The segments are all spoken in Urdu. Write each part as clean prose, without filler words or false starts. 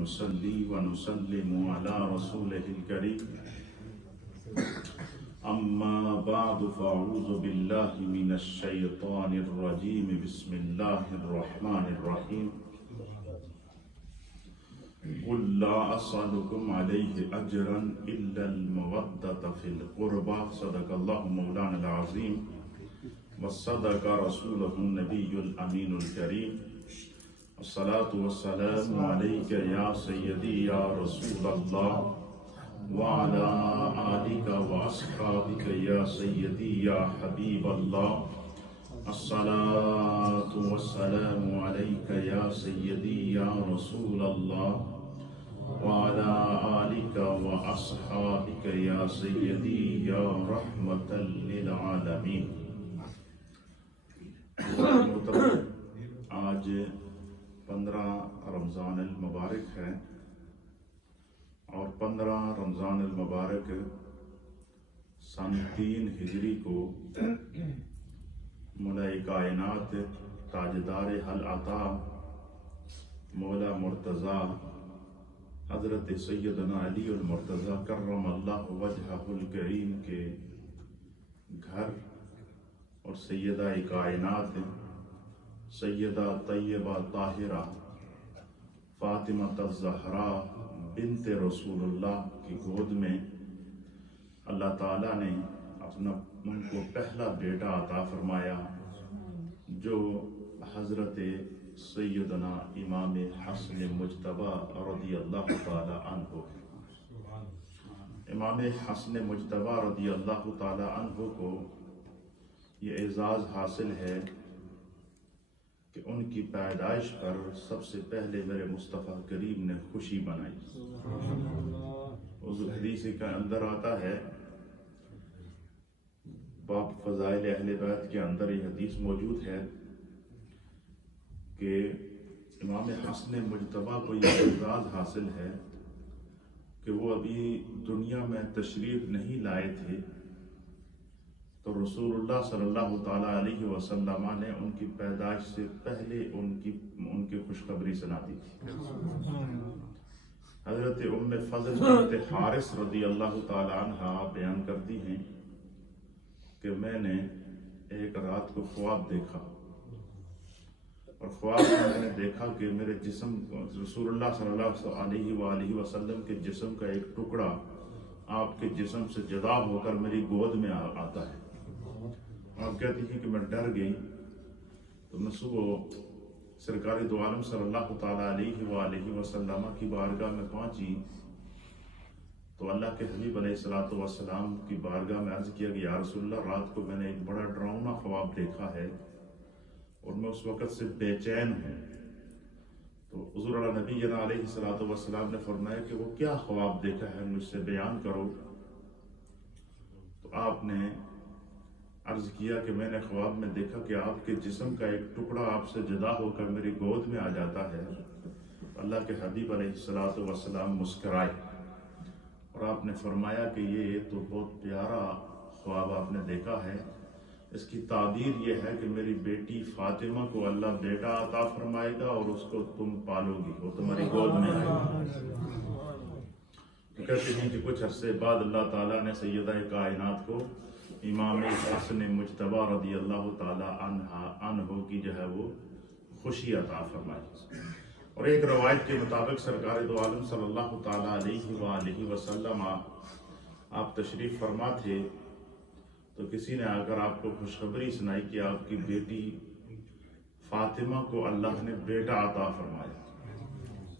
ونصلي ونسلم على رسوله الكريم أما بعد فأعوذ بالله من الشيطان الرجيم بسم الله الرحمن الرحيم قل لا أسألكم عليه أجرا إلا المودة في القربى صدق الله مولانا العظيم وصدق رسوله النبي الأمين الكريم الصلاة والسلام عليك يا سيدي يا رسول الله وعلى آلك وأصحابك يا سيدي يا حبيب الله الصلاة والسلام عليك يا سيدي يا رسول الله وعلى آلك وأصحابك يا سيدي يا رحمة للعالمين. آج 15 رمضان المبارک ہے اور 15 رمضان المبارک سن 3 ہجری کو مولا کائنات تاجدار حل عطا مولا مرتضی حضرت سیدنا علی المرتضی کرم اللہ وجہہ الکریم کے گھر اور سیدہ کائنات سیدہ طیبہ طاہرہ فاطمہ الزہرا بنت رسول اللہ کی گود میں اللہ تعالیٰ نے ان کو پہلا بیٹا عطا فرمایا جو حضرت سیدنا امام حسن مجتبی رضی اللہ تعالی عنہ. امام حسن مجتبی رضی اللہ تعالی عنہ کو یہ اعزاز حاصل ہے کہ ان کی پیدائش پر سب سے پہلے میرے مصطفیٰ کریم نے خوشی منائی. اس حدیث کے اندر آتا ہے باب فضائل اہل بیت کے اندر یہ حدیث موجود ہے کہ امام حسن مجتبی کو یہ اعزاز حاصل ہے کہ وہ ابھی دنیا میں تشریف نہیں لائے تھے تو رسول اللہ صلی اللہ تعالیٰ علیہ وسلم نے ان کی پیدائش سے پہلے ان کی خوشخبری سنا دی تھی. حضرت ام فضل بنت حارث رضی اللہ تعالیٰ عنہ بیان کرتی ہیں کہ میں نے ایک رات کو خواب دیکھا اور خواب میں نے دیکھا کہ میرے جسم رسول اللہ صلی اللہ علیہ وآلہ وسلم کے جسم کا ایک ٹکڑا آپ کے جسم سے جدا ہو کر میری گود میں آتا ہے. آپ کہتی ہیں کہ میں ڈر گئی تو میں صبح سرکار دو عالم صلی اللہ تعالیٰ علیہ وآلہ وسلم کی بارگاہ میں پہنچی تو اللہ کے حبیب علیہ السلام کی بارگاہ میں عرض کیا کہ یا رسول اللہ رات کو میں نے ایک بڑا ڈراؤنا خواب دیکھا ہے اور میں اس وقت سے بے چین ہوں. تو حضور نبی علیہ السلام نے فرمایا کہ وہ کیا خواب دیکھا ہے مجھ سے بیان کرو. تو آپ نے عرض کیا کہ میں نے خواب میں دیکھا کہ آپ کے جسم کا ایک ٹکڑا آپ سے جدا ہو کر میری گود میں آ جاتا ہے. اللہ کے حبیب علیہ السلام مسکرائے اور آپ نے فرمایا کہ یہ تو بہت پیارا خواب آپ نے دیکھا ہے. اس کی تعبیر یہ ہے کہ میری بیٹی فاطمہ کو اللہ بیٹا عطا فرمائے گا اور اس کو تم پالو گی، وہ تمہاری گود میں آئے گی. کہتے ہیں کہ کچھ عرصے بعد اللہ تعالیٰ نے سیدہ کائنات کو امام حسن مجتبی رضی اللہ تعالی عنہ کی جو ہے وہ خوشی عطا فرمائی. اور ایک روایت کے مطابق سرکار دو عالم صلی اللہ تعالی علیہ وآلہ وسلم آپ تشریف فرما تھے تو کسی نے اگر آپ کو خوشخبری سنائی کہ آپ کی بیٹی فاطمہ کو اللہ نے بیٹا عطا فرمایا.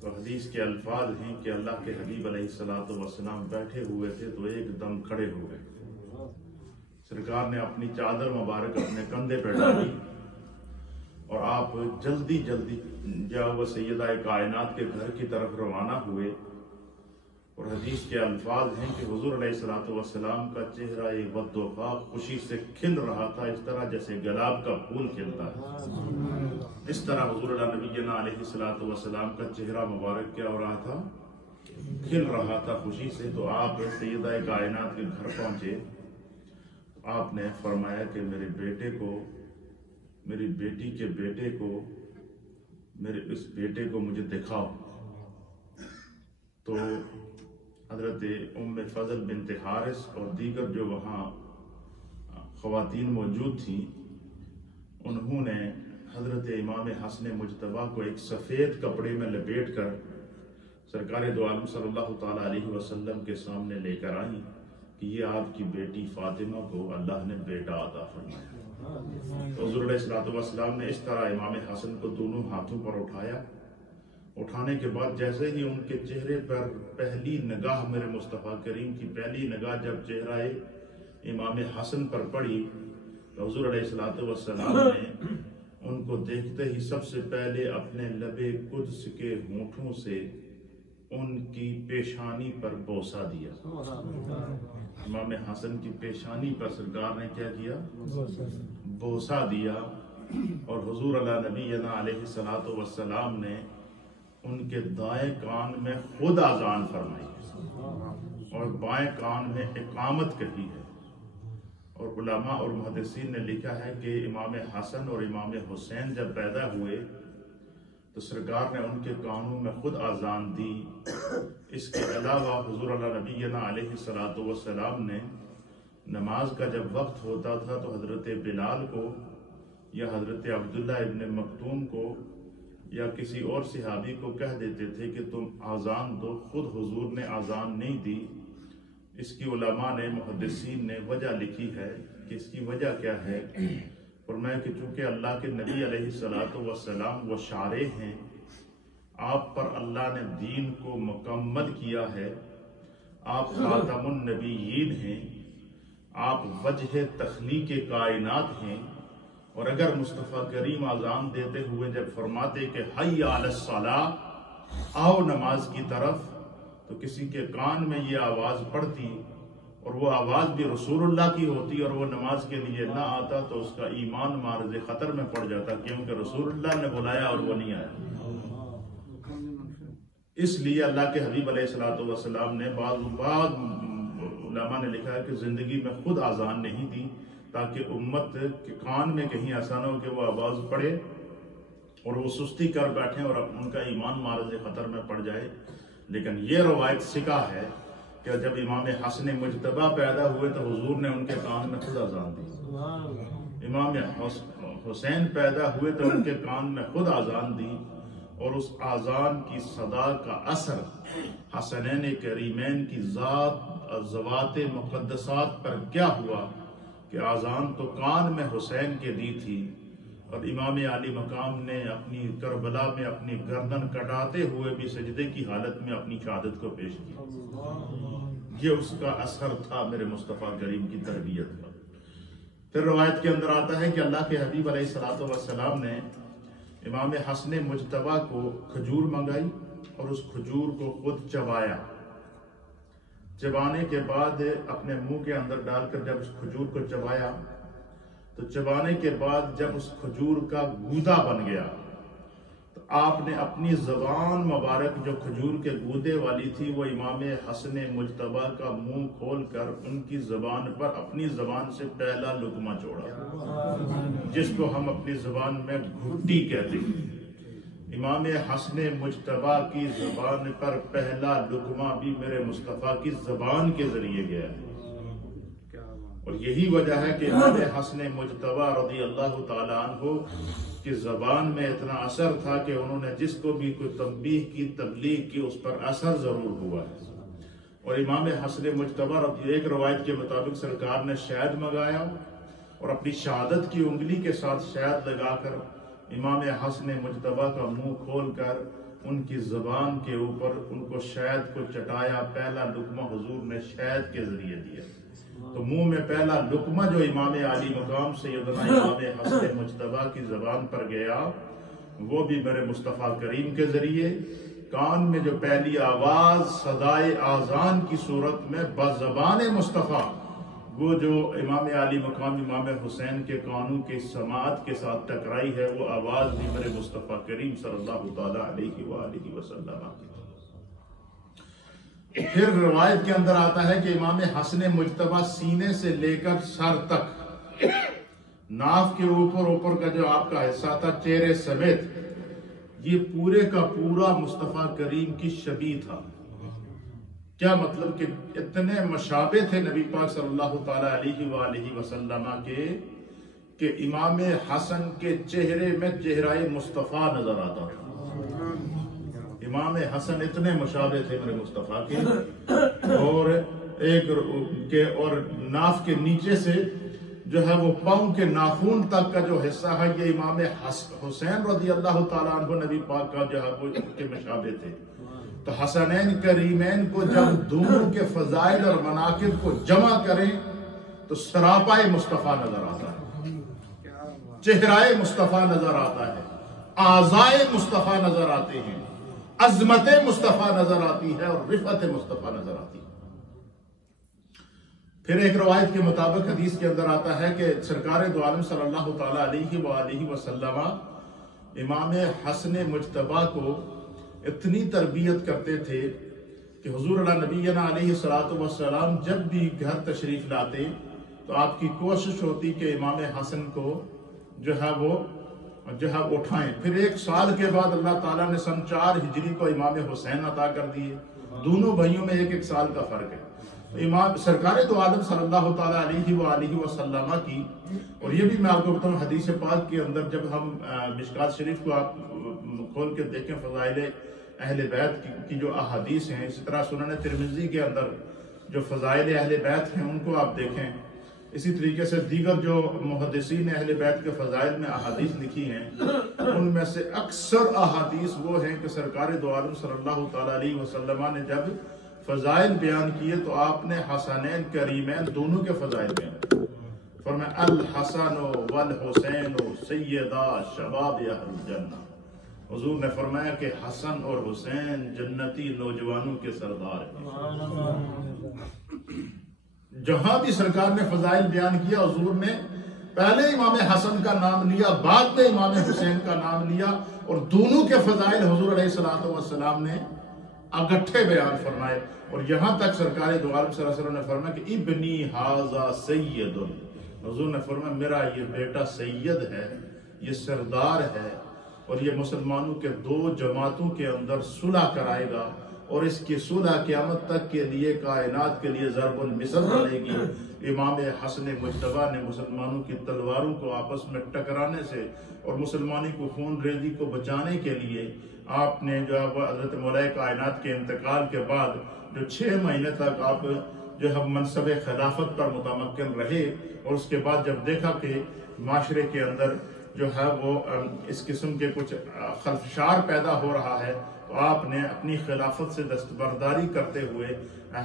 تو حدیث کے الفاظ ہیں کہ اللہ کے حبیب علیہ السلام بیٹھے ہوئے تھے تو ایک دم کھڑے ہو گئے. سرکار نے اپنی چادر مبارک اپنے کندھے پہ ڈالی اور آپ جلدی جو وہ سیدہ کائنات کے گھر کی طرف روانہ ہوئے. اور حدیث کے الفاظ ہیں کہ حضور علیہ السلام کا چہرہ وضوفا خوشی سے کھل رہا تھا، اس طرح جیسے گلاب کا پھول کھلتا ہے. اس طرح حضور نبی علیہ السلام کا چہرہ مبارک کیا ہو رہا تھا؟ کھل رہا تھا خوشی سے. تو آپ سیدہ کائنات کے گھر پہنچے. آپ نے فرمایا کہ میری بیٹی کے بیٹے کو میرے اس بیٹے کو مجھے دکھاؤ. تو حضرت ام فضل بنت حارث اور دیگر جو وہاں خواتین موجود تھیں، انہوں نے حضرت امام حسن مجتبیٰ کو ایک سفید کپڑے میں لپیٹ کر سرکار دو عالم صلی اللہ تعالیٰ علیہ وسلم کے سامنے لے کر آئیں کہ یہ آپ کی بیٹی فاطمہ کو اللہ نے بیٹا عطا فرمایا۔ تو حضور علیہ السلام نے اس طرح امام حسن کو دونوں ہاتھوں پر اٹھایا۔ اٹھانے کے بعد جیسے ہی ان کے چہرے پر پہلی نگاہ میرے مصطفیٰ کریم کی پہلی نگاہ جب چہرہ امام حسن پر پڑی تو حضور علیہ السلام نے ان کو دیکھتے ہی سب سے پہلے اپنے لب قدس کے ہونٹوں سے ان کی پیشانی پر بوسہ دیا۔ امام حسن کی پیشانی پر سرکار نے کیا کیا؟ بوسہ دیا۔ اور حضور علیہ نبینا علیہ السلام نے ان کے دائیں کان میں خود اذان فرمائی اور بائیں کان میں اقامت کہی ہے۔ اور علماء اور محدثین نے لکھا ہے کہ امام حسن اور امام حسین جب پیدا ہوئے تو سرکار نے ان کے کانوں میں خود اذان دی۔ اس کے علاوہ حضور علیہ نبینا علیہ السلام نے نماز کا جب وقت ہوتا تھا تو حضرت بلال کو یا حضرت عبداللہ ابن مکتوم کو یا کسی اور صحابی کو کہہ دیتے تھے کہ تم اذان دو، خود حضور نے اذان نہیں دی۔ اس کی علماء نے محدثین نے وجہ لکھی ہے کہ اس کی وجہ کیا ہے، فرمایا کہ چونکہ اللہ کے نبی علیہ السلام وہ شارع ہیں، آپ پر اللہ نے دین کو مکمل کیا ہے، آپ خاتم النبیین ہیں، آپ وجہ تخلیق کائنات ہیں، اور اگر مصطفیٰ کریم اذان دیتے ہوئے جب فرماتے کہ حی علی الصلاۃ، آؤ نماز کی طرف، تو کسی کے کان میں یہ آواز پڑتی اور وہ آواز بھی رسول اللہ کی ہوتی اور وہ نماز کے لیے نہ آتا تو اس کا ایمان معرض خطر میں پڑ جاتا، کیونکہ رسول اللہ نے بلایا اور وہ نہیں آیا۔ اس لیے اللہ کے حبیب علیہ السلام نے بعض علماء نے لکھا ہے کہ زندگی میں خود اذان نہیں دی تاکہ امت کے کان میں کہیں ایسا نہ ہو کہ وہ آواز پڑے اور وہ سستی کر بیٹھیں اور ان کا ایمان معرض خطر میں پڑ جائے۔ لیکن یہ روایت سکا ہے کہ جب امام حسن مجتبیٰ پیدا ہوئے تو حضور نے ان کے کان میں خود اذان دی۔ امام حسین پیدا ہوئے تو ان کے کان میں خود اذان دی، اور اس اذان کی صدا کا اثر حسنین کریمین کی ذوات مقدسات پر کیا ہوا کہ اذان تو کان میں حسین کے دی تھی، اور امام علی مقام نے اپنی کربلا میں اپنی گردن کٹاتے ہوئے بھی سجدے کی حالت میں اپنی شہادت کو پیش کیا۔ یہ اس کا اثر تھا میرے مصطفیٰ کریم کی تربیت کا۔ پھر روایت کے اندر آتا ہے کہ اللہ کے حبیب علیہ السلام نے امام حسن مجتبیٰ کو کھجور منگائی اور اس کھجور کو خود چبایا۔ چبانے کے بعد اپنے منہ کے اندر ڈال کر جب اس کھجور کو چبایا تو چبانے کے بعد جب اس کھجور کا گودا بن گیا تو آپ نے اپنی زبان مبارک جو کھجور کے گودے والی تھی وہ امام حسن مجتبیٰ کا منہ کھول کر ان کی زبان پر اپنی زبان سے پہلا لقمہ چھوڑا، جس کو ہم اپنی زبان میں گھٹی کہتے ہیں۔ امام حسن مجتبیٰ کی زبان پر پہلا لقمہ بھی میرے مصطفیٰ کی زبان کے ذریعے گیا ہے، اور یہی وجہ ہے کہ امام حسن مجتبیٰ رضی اللہ تعالیٰ عنہ کی زبان میں اتنا اثر تھا کہ انہوں نے جس کو بھی کوئی تنبیہ کی تبلیغ کی اس پر اثر ضرور ہوا ہے۔ اور امام حسن مجتبیٰ ایک روایت کے مطابق سرکار نے شہد منگایا اور اپنی شہادت کی انگلی کے ساتھ شہد لگا کر امام حسن مجتبیٰ کا منہ کھول کر ان کی زبان کے اوپر ان کو شہد کو چٹایا۔ پہلا لقمہ حضور نے شہد کے ذریعے دیا، تو منہ میں پہلا لقمہ جو امام علی مقام سیدنا امام حسن مجتبیٰ کی زبان پر گیا وہ بھی میرے مصطفیٰ کریم کے ذریعے۔ کان میں جو پہلی آواز صدائے آذان کی صورت میں بزبان مصطفیٰ وہ جو امام علی مقام امام حسین کے کانوں کی سماعت کے ساتھ ٹکرائی ہے، وہ آواز بھی میرے مصطفیٰ کریم صلی اللہ تعالیٰ علیہ وآلہ وسلم کی۔ پھر روایت کے اندر آتا ہے کہ امام حسن مجتبیٰ سینے سے لے کر سر تک، ناف کے اوپر کا جو آپ کا حصہ تھا چہرے سمیت، یہ پورے کا پورا مصطفیٰ کریم کی شبیہ تھا۔ کیا مطلب کہ اتنے مشابہ تھے نبی پاک صلی اللہ تعالی علیہ وآلہ وسلم کے کہ امام حسن کے چہرے میں چہرہ مصطفیٰ نظر آتا تھا۔ امام حسن اتنے مشابہ تھے میرے مصطفیٰ کے، اور ناف کے نیچے سے جو ہے وہ پاؤں کے ناخون تک کا جو حصہ ہے یہ امام حسین رضی اللہ تعالیٰ عنہ نبی پاک کا جو ہے وہ کے مشابہ تھے۔ تو حسنین کریمین کو جب دونوں کے فضائل اور مناقب کو جمع کریں تو سراپائے مصطفیٰ نظر آتا ہے، چہرہ مصطفیٰ نظر آتا ہے، اعضائے مصطفیٰ نظر آتے ہیں، عظمت مصطفیٰ نظر آتی ہے اور رفعت مصطفیٰ نظر آتی ہے۔ پھر ایک روایت کے مطابق حدیث کے اندر آتا ہے کہ سرکار دو عالم صلی اللہ تعالی علیہ وآلہ وسلم امام حسن مجتبی کو اتنی تربیت کرتے تھے کہ حضور اللہ نبینا علیہ السلام جب بھی گھر تشریف لاتے تو آپ کی کوشش ہوتی کہ امام حسن کو جو ہے وہ اٹھائیں۔ پھر 1 سال کے بعد اللہ تعالیٰ نے سن 4 ہجری کو امام حسین عطا کر دیے، دونوں بھائیوں میں 1 سال کا فرق ہے۔ امام سرکار دو عالم صلی اللہ تعالیٰ علیہ وآلہ وسلم کی، اور یہ بھی میں آپ کو بتاؤں حدیث پاک کے اندر جب ہم مشکات شریف کو آپ کھول کے دیکھیں فضائل اہل بیت کی جو احادیث ہیں، اسی طرح سنن ترمذی کے اندر جو فضائل اہل بیت ہیں ان کو آپ دیکھیں، اسی طریقے سے دیگر جو محدثین اہل بیت کے فضائل میں احادیث لکھی ہیں ان میں سے اکثر احادیث وہ ہیں کہ سرکار دو عالم صلی اللہ تعالیٰ علیہ وسلم نے جب فضائل بیان کیے تو آپ نے حسنین کریمین دونوں کے فضائل بیان کیے۔ فرمایا الحسن والحسین سیدا شباب اہل الجنہ، حضور نے فرمایا کہ حسن اور حسین جنتی نوجوانوں کے سردار ہیں۔ جہاں بھی سرکار نے فضائل بیان کیا حضور نے پہلے امام حسن کا نام لیا، بعد میں امام حسین کا نام لیا، اور دونوں کے فضائل حضور علیہ السلام نے اگٹھے بیان فرمائے۔ اور یہاں تک سرکار دو عالم صلی اللہ علیہ وسلم نے فرمایا کہ ابنی ھذا سید، حضور نے فرمایا میرا یہ بیٹا سید ہے، یہ سردار ہے، اور یہ مسلمانوں کے 2 جماعتوں کے اندر صلح کرائے گا، اور اس کی صلح قیامت تک کے لیے کائنات کے لیے ضرب المثل بنے گی۔ امام حسن مجتبی نے مسلمانوں کی تلواروں کو آپس میں ٹکرانے سے اور مسلمانی کو خون ریزی کو بچانے کے لیے آپ نے جو ہے حضرت مولا کائنات کے انتقال کے بعد جو 6 مہینے تک آپ جو ہے منصب خلافت پر متمکن رہے، اور اس کے بعد جب دیکھا کہ معاشرے کے اندر جو ہے وہ اس قسم کے کچھ خلفشار پیدا ہو رہا ہے، تو آپ نے اپنی خلافت سے دستبرداری کرتے ہوئے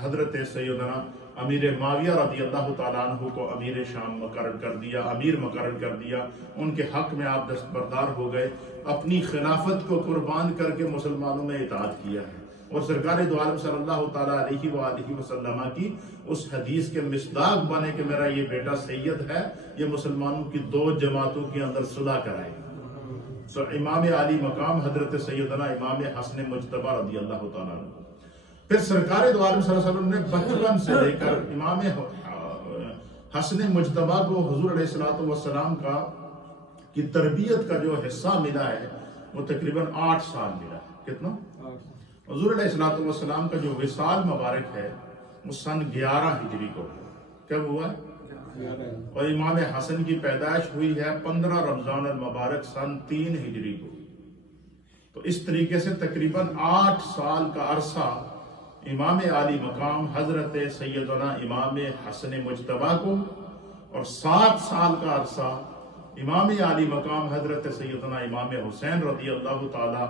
حضرت سیدنا امیر معاویہ رضی اللہ تعالیٰ عنہ کو امیر شام مقرر کر دیا، امیر مقرر کر دیا، ان کے حق میں آپ دستبردار ہو گئے، اپنی خلافت کو قربان کر کے مسلمانوں میں اطاعت کیا ہے، اور سرکار دو عالم صلی اللہ تعالیٰ علیہ وآلہ وسلم کی اس حدیث کے مصداق بنے کہ میرا یہ بیٹا سید ہے، یہ مسلمانوں کی 2 جماعتوں کے اندر صلح کرائے گا۔ تو امام علی مقام حضرت سیدنا امام حسن مجتبی رضی اللہ تعالیٰ عنہ، پھر سرکار دو عالم صلی اللہ علیہ وسلم نے بچپن سے لے کر امام حسن مجتبی کو حضور علیہ السلام کی تربیت کا جو حصہ ملا ہے وہ تقریباً 8 سال ملا ہے۔ کتنا؟ حضور علیہ السلام کا جو وصال مبارک ہے وہ سن 11 ہجری کو کب ہوا ہے، اور امام حسن کی پیدائش ہوئی ہے 15 رمضان المبارک سن 3 ہجری کو۔ تو اس طریقے سے تقریباً 8 سال کا عرصہ امام عالی مقام حضرت سیدنا امام حسن مجتبی کو، اور 7 سال کا عرصہ امام عالی مقام حضرت سیدنا امام حسین رضی اللہ تعالی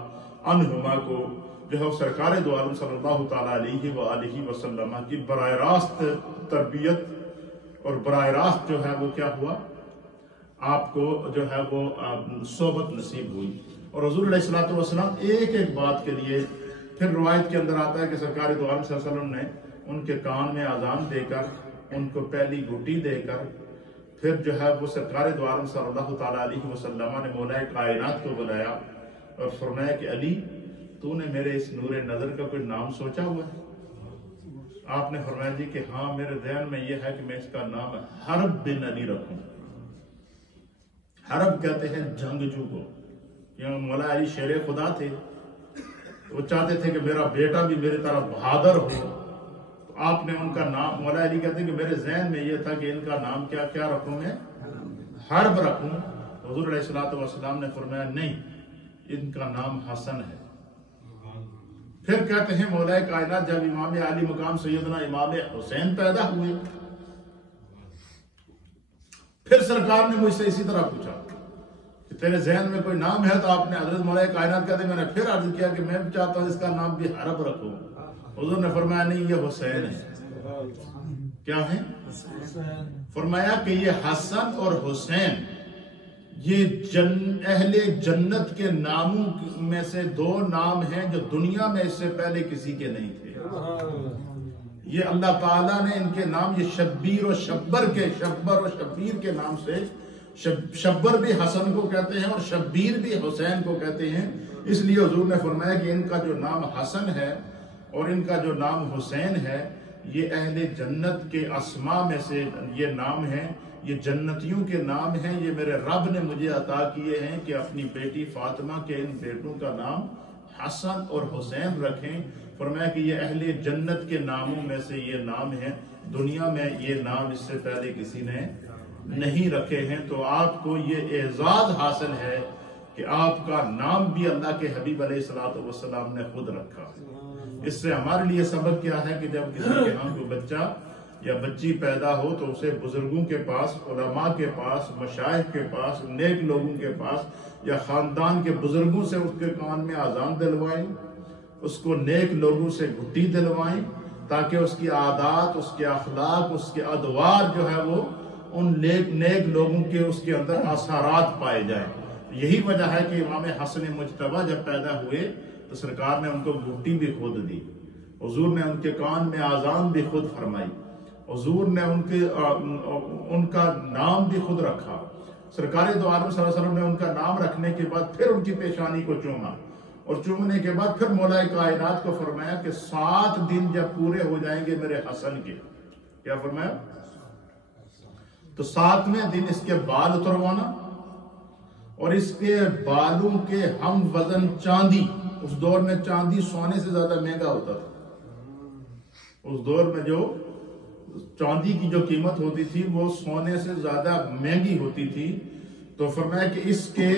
عنہما کو جو ہے سرکار دو عالم صلی اللہ تعالی علیہ وآلہ وسلم کی براہ راست تربیت اور براہ راست جو ہے وہ کیا ہوا، آپ کو جو ہے وہ صحبت نصیب ہوئی۔ اور حضور علیہ السلام ایک ایک بات کے لیے، پھر روایت کے اندر آتا ہے کہ سرکار دو عالم صلی اللہ علیہ وسلم نے ان کے کان میں اذان دے کر، ان کو پہلی گھٹی دے کر، پھر جو ہے وہ سرکار دو عالم صلی اللہ تعالی علیہ وسلم نے مولا کائنات کو بلایا اور فرمایا کہ علی تو نے میرے اس نور نظر کا کوئی نام سوچا ہوا ہے؟ آپ نے فرمایا جی کہ ہاں میرے ذہن میں یہ ہے کہ میں اس کا نام حرب بن علی رکھوں۔ حرب کہتے ہیں جنگجو کو، یہ مولا علی شیر خدا تھے، وہ چاہتے تھے کہ میرا بیٹا بھی میری طرح بہادر ہو آپ نے ان کا نام، مولا علی کہتے ہیں کہ میرے ذہن میں یہ تھا کہ ان کا نام کیا رکھوں میں، حرب رکھوں. حضور علیہ الصلوۃ والسلام نے فرمایا نہیں، ان کا نام حسن ہے. پھر کہتے ہیں مولا کائنات جب امام عالی مقام سیدنا امام حسین پیدا ہوئے، پھر سرکار نے مجھ سے اسی طرح پوچھا کہ تیرے ذہن میں کوئی نام ہے، تو آپ نے حضرت مولا کائنات کہتے ہیں میں نے پھر عرض کیا کہ میں بھی چاہتا ہوں اس کا نام بھی حرب رکھوں. حضور نے فرمایا نہیں، یہ حسین ہے. کیا ہے؟ فرمایا کہ یہ حسن اور حسین یہ اہل جنت کے ناموں میں سے دو نام ہیں جو دنیا میں اس سے پہلے کسی کے نہیں تھے. یہ اللہ تعالیٰ نے ان کے نام، یہ شبیر و شبر اور شبیر کے نام سے، شبر بھی حسن کو کہتے ہیں اور شبیر بھی حسین کو کہتے ہیں. اس لیے حضور نے فرمایا کہ ان کا جو نام حسن ہے اور ان کا جو نام حسین ہے یہ اہل جنت کے اسماء میں سے یہ نام ہیں، یہ جنتیوں کے نام ہیں. یہ میرے رب نے مجھے عطا کیے ہیں کہ اپنی بیٹی فاطمہ کے ان بیٹوں کا نام حسن اور حسین رکھیں. فرمایا کہ یہ اہل جنت کے ناموں میں سے یہ نام ہیں، دنیا میں یہ نام اس سے پہلے کسی نے نہیں رکھے ہیں. تو آپ کو یہ اعزاز حاصل ہے کہ آپ کا نام بھی اللہ کے حبیب علیہ الصلوۃ والسلام نے خود رکھا. اس سے ہمارے لیے سبق کیا ہے کہ جب کسی کے ہاں کوئی بچہ یا بچی پیدا ہو تو اسے بزرگوں کے پاس، علماء کے پاس، مشائخ کے پاس، نیک لوگوں کے پاس یا خاندان کے بزرگوں سے اس کے کان میں اذان دلوائیں، اس کو نیک لوگوں سے گھٹی دلوائیں تاکہ اس کی عادات، اس کے اخلاق، اس کے ادوار جو ہے وہ ان نیک لوگوں کے اس کے اندر اثرات پائے جائیں. یہی وجہ ہے کہ امام حسن مجتبی جب پیدا ہوئے تو سرکار نے ان کو گھٹی بھی خود دی، حضور نے ان کے کان میں اذان بھی خود فرمائی، حضور نے ان کا نام بھی خود رکھا. سرکار دو عالم صلی اللہ علیہ وسلم نے ان کا نام رکھنے کے بعد پھر ان کی پیشانی کو چوما اور چومنے کے بعد پھر مولا کائنات کو فرمایا کہ 7 دن جب پورے ہو جائیں گے میرے حسن کے، کیا فرمایا؟ تو 7ویں دن اس کے بال اتروانا اور اس کے بالوں کے ہم وزن چاندی، اس دور میں چاندی سونے سے زیادہ مہنگا ہوتا تھا. اس دور میں جو چاندی کی جو قیمت ہوتی تھی وہ سونے سے زیادہ مہنگی ہوتی تھی. تو فرمایا کہ اس کے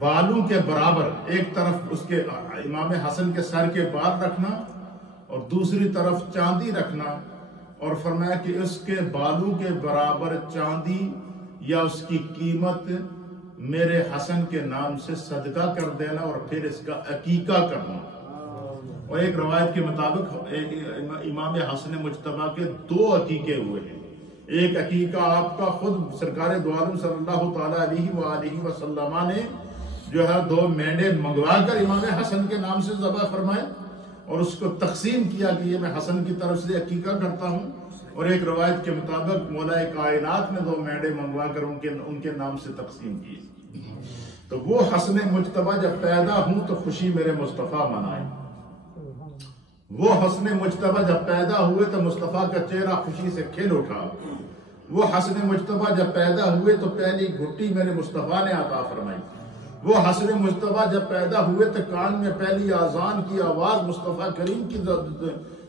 بالوں کے برابر ایک طرف اس کے امام حسن کے سر کے بال رکھنا اور دوسری طرف چاندی رکھنا، اور فرمایا کہ اس کے بالوں کے برابر چاندی یا اس کی قیمت میرے حسن کے نام سے صدقہ کر دینا اور پھر اس کا عقیقہ کرنا. اور ایک روایت کے مطابق امام حسن مجتبی کے 2 عقیقے ہوئے ہیں. ایک عقیقہ آپ کا خود سرکار دو عالم صلی اللہ تعالیٰ علیہ وآلہ وسلم نے جو ہے 2 مینڈے منگوا کر امام حسن کے نام سے ذبح فرمائے اور اس کو تقسیم کیا کہ یہ میں حسن کی طرف سے عقیقہ کرتا ہوں. اور ایک روایت کے مطابق مولا کائنات نے 2 مینڈے منگوا کر ان کے نام سے تقسیم کی. تو وہ حسن مجتبی جب پیدا ہوں تو خوشی میرے مصطفیٰ منائے. وہ حسن مجتبی جب پیدا ہوئے تو مصطفیٰ کا چہرہ خوشی سے کھل اٹھا. وہ حسن مجتبی جب پیدا ہوئے تو پہلی گھٹی میرے مصطفیٰ نے عطا فرمائی. وہ حسن مجتبی جب پیدا ہوئے تو کان میں پہلی اذان کی آواز مصطفیٰ کریم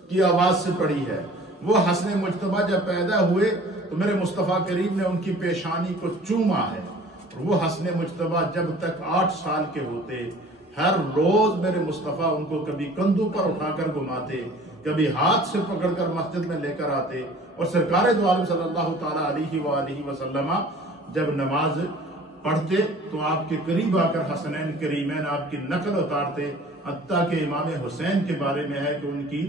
کی آواز سے پڑی ہے. وہ حسن مجتبی جب پیدا ہوئے تو میرے مصطفیٰ کریم نے ان کی پیشانی کو چوما ہے. وہ حسن مجتبی جب تک 8 سال کے ہوتے ہر روز میرے مصطفیٰ ان کو کبھی کندھوں پر اٹھا کر گھماتے، کبھی ہاتھ سے پکڑ کر مسجد میں لے کر آتے. اور سرکار دو عالم صلی اللہ تعالیٰ علیہ وآلہ وسلم جب نماز پڑھتے تو آپ کے قریب آ کر حسنین کریمین آپ کی نقل اتارتے. حتیٰ کہ امام حسین کے بارے میں ہے کہ ان کی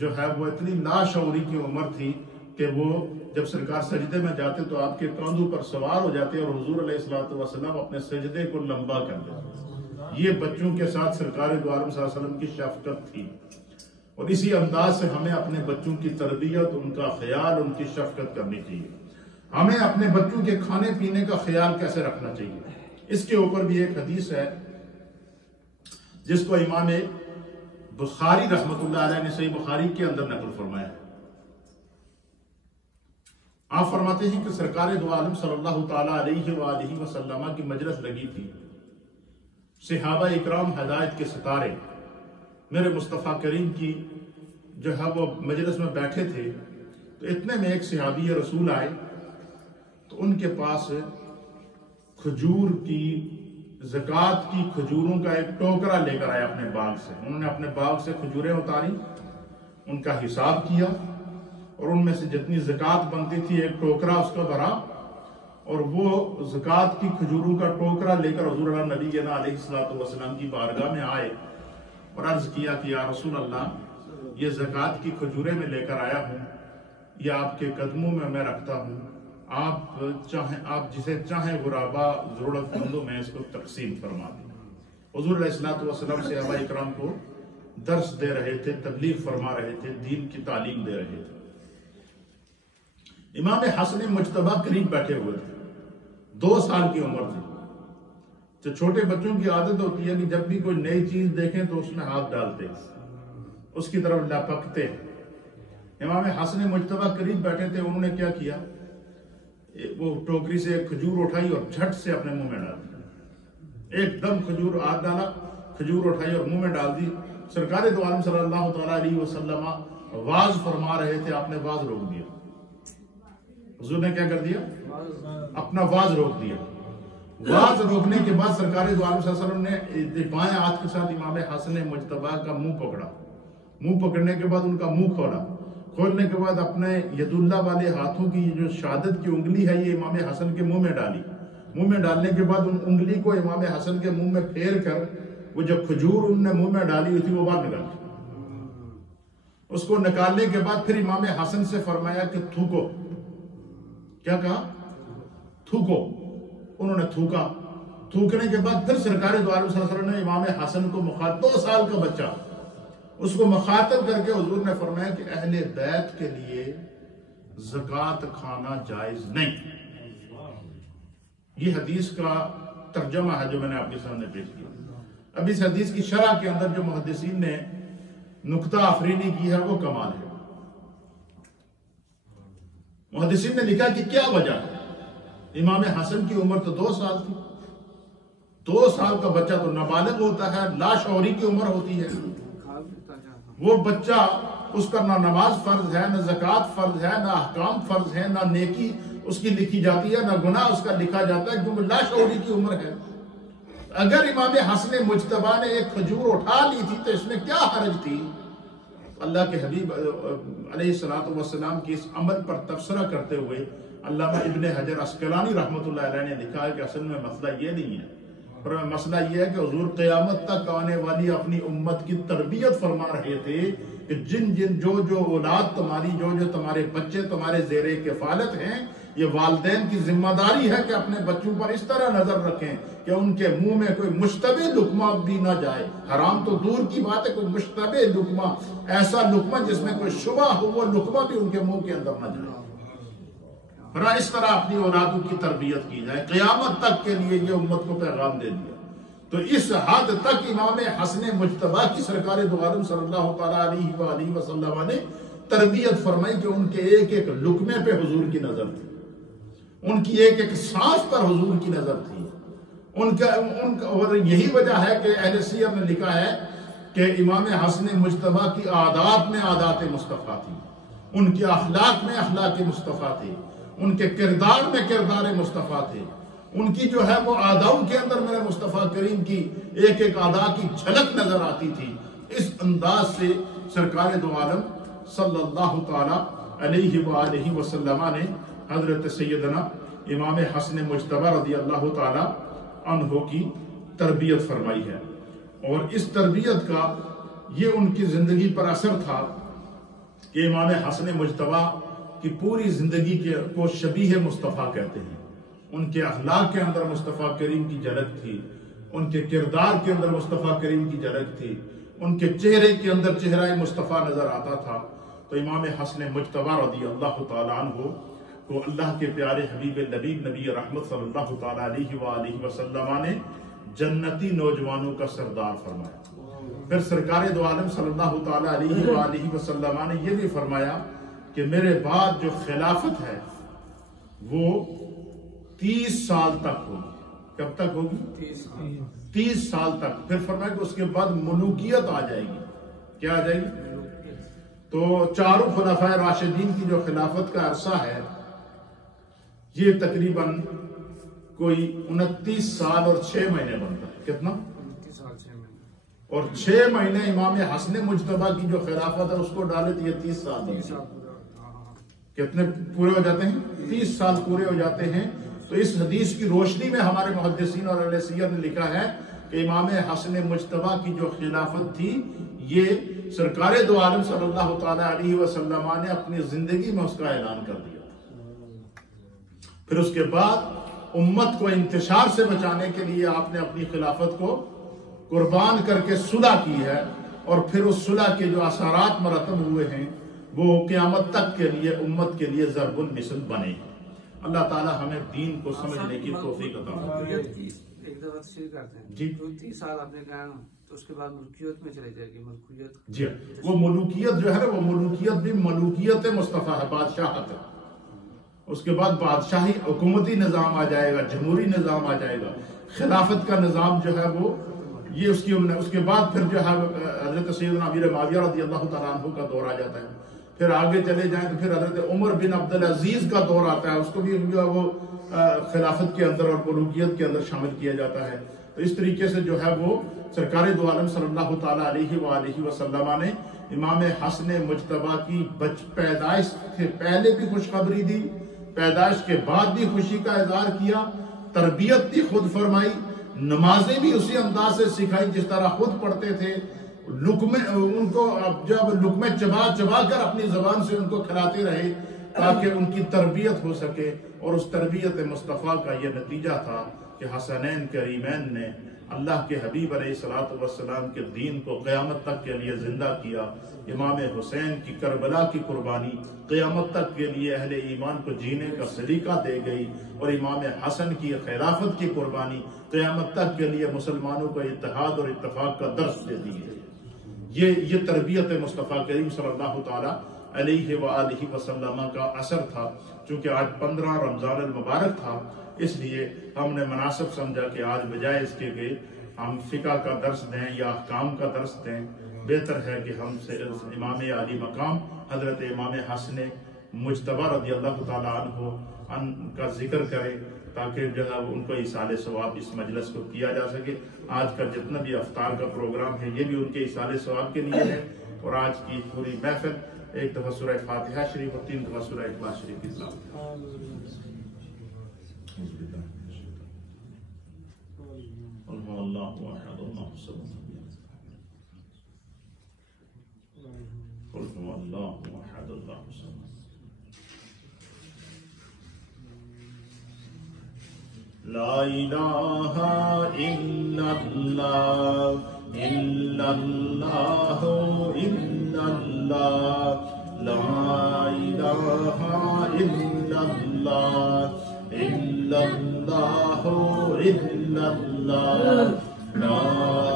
جو ہے وہ اتنی لاشعوری کی عمر تھی کہ وہ جب سرکار سجدے میں جاتے تو آپ کے کاندھوں پر سوار ہو جاتے اور حضور علیہ الصلوۃ والسلام اپنے سجدے کو لمبا کر دیتے. یہ بچوں کے ساتھ سرکار دو عالم صلی اللہ علیہ وسلم کی شفقت تھی. اور اسی انداز سے ہمیں اپنے بچوں کی تربیت، ان کا خیال، ان کی شفقت کرنی چاہیے. ہمیں اپنے بچوں کے کھانے پینے کا خیال کیسے رکھنا چاہیے، اس کے اوپر بھی ایک حدیث ہے جس کو امام بخاری رحمۃ اللہ علیہ نے صحیح بخاری کے اندر نقل فرمایا ہے. آپ فرماتے ہیں کہ سرکار دو عالم صلی اللہ تعالیٰ علیہ وآلہ وسلم کی مجلس لگی تھی. صحابہ اکرام ہدایت کے ستارے میرے مصطفیٰ کریم کی جو ہے وہ مجلس میں بیٹھے تھے، تو اتنے میں ایک صحابی رسول آئے، تو ان کے پاس کھجور کی زکوٰۃ کی کھجوروں کا ایک ٹوکرا لے کر آئے اپنے باغ سے۔ انہوں نے اپنے باغ سے کھجوریں اتاری، ان کا حساب کیا، اور ان میں سے جتنی زکوٰۃ بنتی تھی ایک ٹوکرا اس کا بھرا، اور وہ زکوٰۃ کی کھجوروں کا ٹوکرا لے کر حضور اللہ نبی علیہ السلام کی بارگاہ میں آئے اور عرض کیا کہ یا رسول اللہ، یہ زکوٰۃ کی کھجوریں میں لے کر آیا ہوں، یہ آپ کے قدموں میں رکھتا ہوں، آپ جسے چاہیں غرابا ضرورت مندوں میں اس کو تقسیم فرما دیں۔ حضور علیہ السلام صحابہ اکرام کو درس دے رہے تھے، تبلیغ فرما رہے تھے، دین کی تعلیم دے رہے تھے۔ امام حسن مجتبیٰ قریب بیٹھے ہوئے تھے، 2 سال کی عمر تھی۔ جو چھوٹے بچوں کی عادت ہوتی ہے کہ جب بھی کوئی نئی چیز دیکھیں تو اس میں ہاتھ ڈالتے، اس کی طرف لپکتے۔ امام حسن مجتبیٰ قریب بیٹھے تھے، انہوں نے کیا کیا، وہ ٹوکری سے ایک کھجور اٹھائی اور جھٹ سے اپنے منہ میں ڈال دی۔ ایک دم کھجور ہاتھ ڈالا، کھجور اٹھائی اور منہ میں ڈال دی۔ سرکار دو عالم صلی اللہ تعالیٰ علیہ وسلم واز فرما رہے تھے، آپ نے واز روک دیا۔ حضور نے کیا کر دیا، اپنا واز روک دیا۔ واز روکنے کے بعد سرکار دو عالم صلی اللہ علیہ وسلم نے بائیں ہاتھ کے ساتھ امام حسن مجتبیٰ کا منہ پکڑا، منہ پکڑنے کے بعد ان کا منہ کھولا، کھولنے کے بعد اپنے ید اللہ والے ہاتھوں کی جو شہادت کی انگلی ہے یہ امام حسن کے منہ میں ڈالی۔ منہ میں ڈالنے کے بعد ان انگلی کو امام حسن کے منہ میں پھیر کر وہ جو کھجور ان نے منہ میں ڈالی ہوئی تھی وہ باہر نکالی۔ اس کو نکالنے کے بعد پھر امام حسن سے فرمایا کہ تھوکو۔ کیا کہا، تھوکو۔ انہوں نے تھوکا۔ تھوکنے کے بعد پھر سرکار دو عالم صلی اللہ علیہ وسلم نے امام حسن کو 2 سال کا بچہ اس کو مخاطب کر کے حضور نے فرمایا کہ اہل بیت کے لیے زکوٰۃ کھانا جائز نہیں۔ یہ حدیث کا ترجمہ ہے جو میں نے آپ کے سامنے پیش کیا۔ اب اس حدیث کی شرح کے اندر جو محدثین نے نکتہ آفرینی کی ہے وہ کمال ہے۔ محدثین نے لکھا کہ کیا وجہ ہے، امام حسن کی عمر تو 2 سال تھی، 2 سال کا بچہ تو نابالغ ہوتا ہے، لاشعوری کی عمر ہوتی ہے۔ وہ بچہ، اس پر نہ نماز فرض ہے، نہ زکوٰۃ فرض ہے، نہ احکام فرض ہے، نہ نیکی اس کی لکھی جاتی ہے، نہ گناہ اس کا لکھا جاتا ہے، کیونکہ لاشعوری کی عمر ہے۔ اگر امام حسن مجتبیٰ نے ایک کھجور اٹھا لی تھی تو اس میں کیا حرج تھی؟ اللہ کے حبیب علیہ السلام کی اس عمل پر تبصرہ کرتے ہوئے علامہ ابن حجر عسقلانی رحمۃ اللہ علیہ نے لکھا ہے کہ اصل میں مسئلہ یہ نہیں ہے، پر مسئلہ یہ ہے کہ حضور قیامت تک آنے والی اپنی امت کی تربیت فرما رہے تھے کہ جو اولاد تمہاری، جو تمہارے بچے تمہارے زیر کفالت ہیں، یہ والدین کی ذمہ داری ہے کہ اپنے بچوں پر اس طرح نظر رکھیں کہ ان کے منہ میں کوئی مشتبہ لقمہ بھی نہ جائے۔ حرام تو دور کی بات ہے، کوئی مشتبہ لقمہ، ایسا لقمہ جس میں کوئی شبہ ہو، وہ لقمہ بھی ان کے منہ کے اندر نہ جائے۔ اس طرح اپنی اولادوں کی تربیت کی جائے۔ قیامت تک کے لیے یہ امت کو پیغام دے دیا۔ تو اس حد تک امام حسن مجتبیٰ کی سرکار دو عالم صلی اللہ تعالیٰ علیہ وآلہ وسلم نے تربیت فرمائی کہ ان کے ایک ایک لقمے پہ حضور کی نظر تھی، ان کی ایک ایک سانس پر حضور کی نظر تھی۔ اور یہی وجہ ہے کہ اہل سیر نے لکھا ہے کہ امام حسن مجتبیٰ کی عادات میں عادات مصطفیٰ تھی، ان کے اخلاق میں اخلاق مصطفیٰ تھے، ان کے کردار میں کردار مصطفیٰ تھے، ان کی جو ہے وہ آداؤں کے اندر میرے مصطفیٰ کریم کی ایک ایک ادا کی جھلک نظر آتی تھی۔ اس انداز سے سرکار دو عالم صلی اللہ تعالی علیہ وآلہ وسلم نے حضرت سیدنا امام حسن مجتبیٰ رضی اللہ تعالی عنہ کی تربیت فرمائی ہے، اور اس تربیت کا یہ ان کی زندگی پر اثر تھا کہ امام حسن مجتبیٰ کی پوری زندگی کو شبیہ مصطفیٰ کہتے ہیں۔ ان کے اخلاق کے اندر مصطفیٰ کریم کی جھلک تھی، ان کے کردار کے اندر مصطفیٰ کریم کی جھلک تھی، ان کے چہرے کے اندر چہرہ مصطفیٰ نظر آتا تھا۔ تو امام حسن مجتبیٰ رضی اللہ تعالیٰ عنہ کو اللہ کے پیارے حبیب لبیب نبی رحمت صلی اللہ تعالیٰ علیہ وآلہ وسلم نے جنتی نوجوانوں کا سردار فرمایا۔ پھر سرکار دو عالم صلی اللہ تعالیٰ علیہ وآلہ وسلم نے یہ بھی فرمایا کہ میرے بعد جو خلافت ہے وہ 30 سال تک ہوگی۔ کب تک ہوگی؟ 30 سال تک۔ پھر فرمایا کہ اس کے بعد ملوکیت آ جائے گی۔ کیا آ جائے گی؟ تو چاروں خلفائے راشدین کی جو خلافت کا عرصہ ہے یہ تقریباً کوئی 29 سال اور 6 مہینے بنتا ہے. کتنا؟ 29 سال 6 مہینے. اور 6 مہینے امام حسن مجتبیٰ کی جو خلافت ہے اس کو ڈالے تو یہ 30 سال تیس بنتے سال ہیں. پورا. کتنے پورے ہو جاتے ہیں؟ 30 سال پورے ہو جاتے ہیں. تو اس حدیث کی روشنی میں ہمارے محدثین اور اہل سیر نے لکھا ہے کہ امام حسن مجتبیٰ کی جو خلافت تھی یہ سرکار دو عالم صلی اللہ تعالی علیہ وسلم نے اپنی زندگی میں اس کا اعلان کر دیا. پھر اس کے بعد امت کو انتشار سے بچانے کے لیے آپ نے اپنی خلافت کو قربان کر کے صلح کی ہے، اور پھر اس صلح کے جو اثرات مرتب ہوئے ہیں وہ قیامت تک کے لیے امت کے لیے ضرب المثل بنے. اللہ تعالی ہمیں دین کو سمجھنے کی توفیق عطا فرمائے. ایک دفعہ تشریح کرتے ہیں جی. 30 سال آپ نے کہا نا، تو اس کے بعد ملکیت میں چلے جائے گی. ملکیت جی وہ ملوکیت جو ہے وہ ملوکیت بھی ملوکیت مصطفیٰ ہے، بادشاہت ہے. اس کے بعد بادشاہی حکومتی نظام آ جائے گا، جمہوری نظام آ جائے گا. خلافت کا نظام جو ہے وہ یہ اس کے بعد پھر جو ہے حضرت سیدنا امیر معاویہ رضی اللہ تعالیٰ عنہ کا دور آ جاتا ہے. پھر آگے چلے جائیں تو پھر حضرت عمر بن عبدالعزیز کا دور آتا ہے، اس کو بھی جو ہے وہ خلافت کے اندر اور ملوکیت کے اندر شامل کیا جاتا ہے. تو اس طریقے سے جو ہے وہ سرکار دو عالم صلی اللہ تعالیٰ علیہ وآلہ وسلم نے امام حسن مجتبیٰ کی پیدائش سے پہلے بھی خوشخبری دی، پیدائش کے بعد بھی خوشی کا اظہار کیا، تربیت بھی خود فرمائی، نمازیں بھی اسی انداز سے سکھائی جس طرح خود پڑھتے تھے. ان کو جب لقمے چبا چبا کر اپنی زبان سے ان کو کھلاتے رہے تاکہ ان کی تربیت ہو سکے. اور اس تربیت مصطفیٰ کا یہ نتیجہ تھا کہ حسنین کریمین نے اللہ کے حبیب علیہ الصلوۃ والسلام کے دین کو قیامت تک کے لیے زندہ کیا. امام حسین کی کربلا کی قربانی قیامت تک کے لیے اہل ایمان کو جینے کا سلیقہ دے گئی، اور امام حسن کی خلافت کی قربانی قیامت تک کے لیے مسلمانوں کو اتحاد اور اتفاق کا درس دے دی ہے. یہ تربیت مصطفیٰ کریم صلی اللہ تعالیٰ علیہ وآلہ وسلم کا اثر تھا. چونکہ آج 15 رمضان المبارک تھا، اس لیے ہم نے مناسب سمجھا کہ آج بجائے اس کے کہ ہم فقہ کا درس دیں یا احکام کا درس دیں، بہتر ہے کہ ہم سے امام علی مقام حضرت امام حسن مجتبیٰ رضی اللہ تعالیٰ عنہ کا ذکر کریں تاکہ جو ہے ان کو ایصال ثواب اس مجلس کو کیا جا سکے. آج کا جتنا بھی افطار کا پروگرام ہے یہ بھی ان کے ایصال ثواب کے لیے ہے. اور آج کی پوری محفل ایک دفعہ سورہ فاتحہ شریف اور 3 دفعہ سورہ اخلاص شریف کی تلاوت. اللہ احد اللہ الصمد قل هو الله احد الله الصمد لا الہ الا اللہ الا اللہ الا اللہ لا الہ الا اللہ الا اللہ الا اللہ لا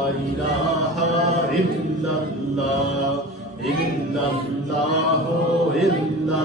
الہ الا اللہ الا اللہ الا